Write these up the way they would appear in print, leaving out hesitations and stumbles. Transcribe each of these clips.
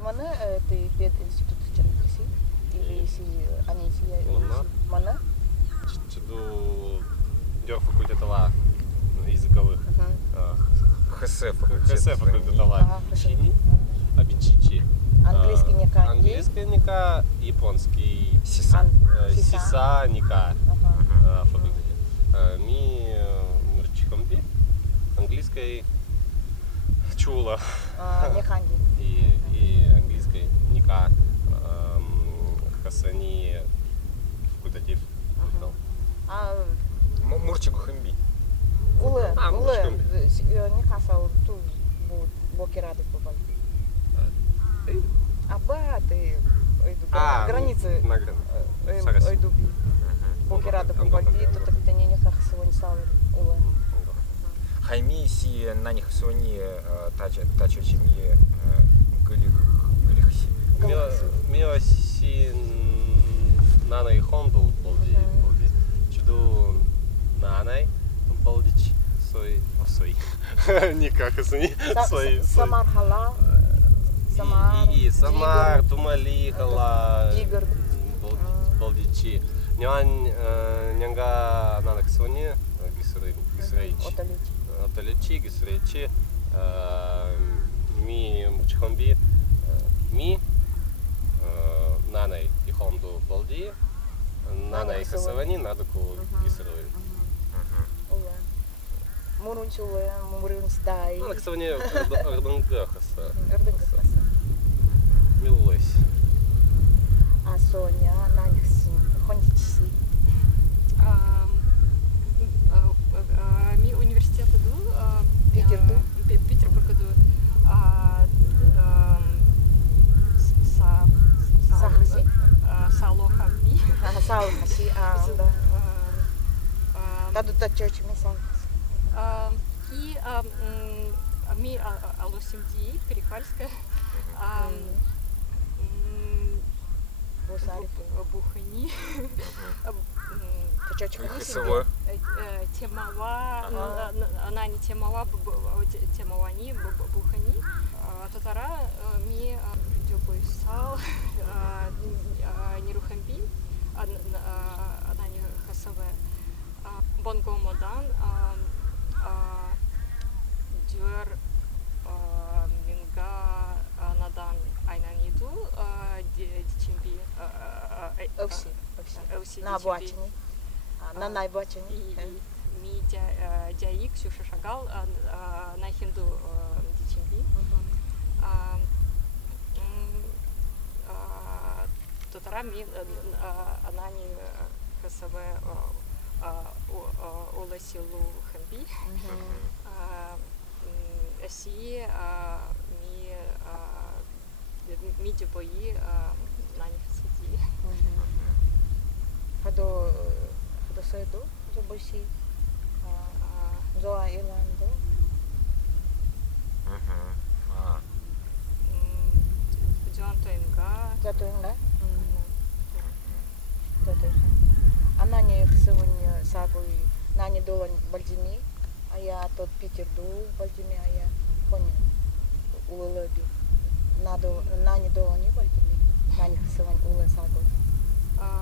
mana ты пединститут Чернокоси? Или си Анисия? Mana? Чеду дёр факультетова языковых. ХС факультетова. Чини, Абичичи. Английский ника. Английский ника, японский Сиса ника факультете. Ми мурчикомби, английский чула. Никанди. И английский ника хасани факультатив. Мурчику хэмби. Улы Никасал ту блокирады попали. Аба ты границы ойду блокирады попали, то так ты не никак сегодня стал улы. Хайми си на них сони тачо чими галихси. Мио си нанай хонду болди. Чуду нанай болдич сой. Никак это сой. Самар хала. Самар, Тумали, хала. Тигр. Болдичи. Нянга нанак сони гисрейч. Оталичи, гисрейчи. Ми мучхомби. Ми нанай и хонду болди. Нанай хасавани надоку гисрой. Мурунч улы, мурунч дай. Нанак сони ардангахаса. Ардангахаса. Милось. А Соня на них хончиси. Ми университет иду. Петербург иду. Сахаси. Салохамби. Салхаси, да. Таду тачочи ми салхаси. И ми алосимди, Перекальская. Бухани. ХСВ. Темава, она не темава, темавани, бухани. Татара ми дюбой сал, нерухамби, она не ХСВ. Бонго модан, дюр минга надан айнаниду, дичимби. Овси. На обочине. На найбочине. Ми дяик Ксюша Шагал на хинду дичимби. Татара ми она не ХСВ уласилу хамби. Си ми дебои на них сиди. Хадо сойду, забоси. Зоа Ирланду. Джантоинга. Она не сегодня сагуй, на не долан бальдими, а я тот Питер ду бальдими, а я понял улылыби. На не долан не бальдими, на них сегодня улы сагуй.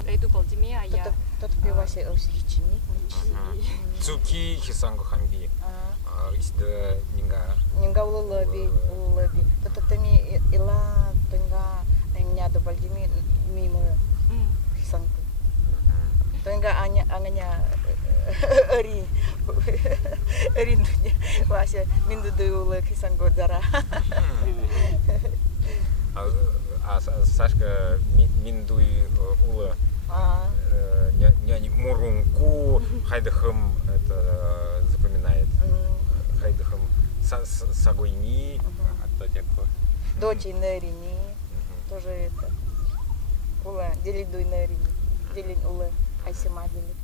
Эйду бальдими, а я тот пиваси осличини. Цуки хисангу хамби. Исто нинга улылыби. Тот теми ила тонга меня до бальдими мимо хисангу. Тонга аня риндуnya вася минду дула хисангу зара. Сашка миндуй ула. Няни мурунку хайдахам это запоминает. Хайдахам сагуйни. Дочи нерини тоже это. Ула делить дуй нерини. Делить ула айсима делить.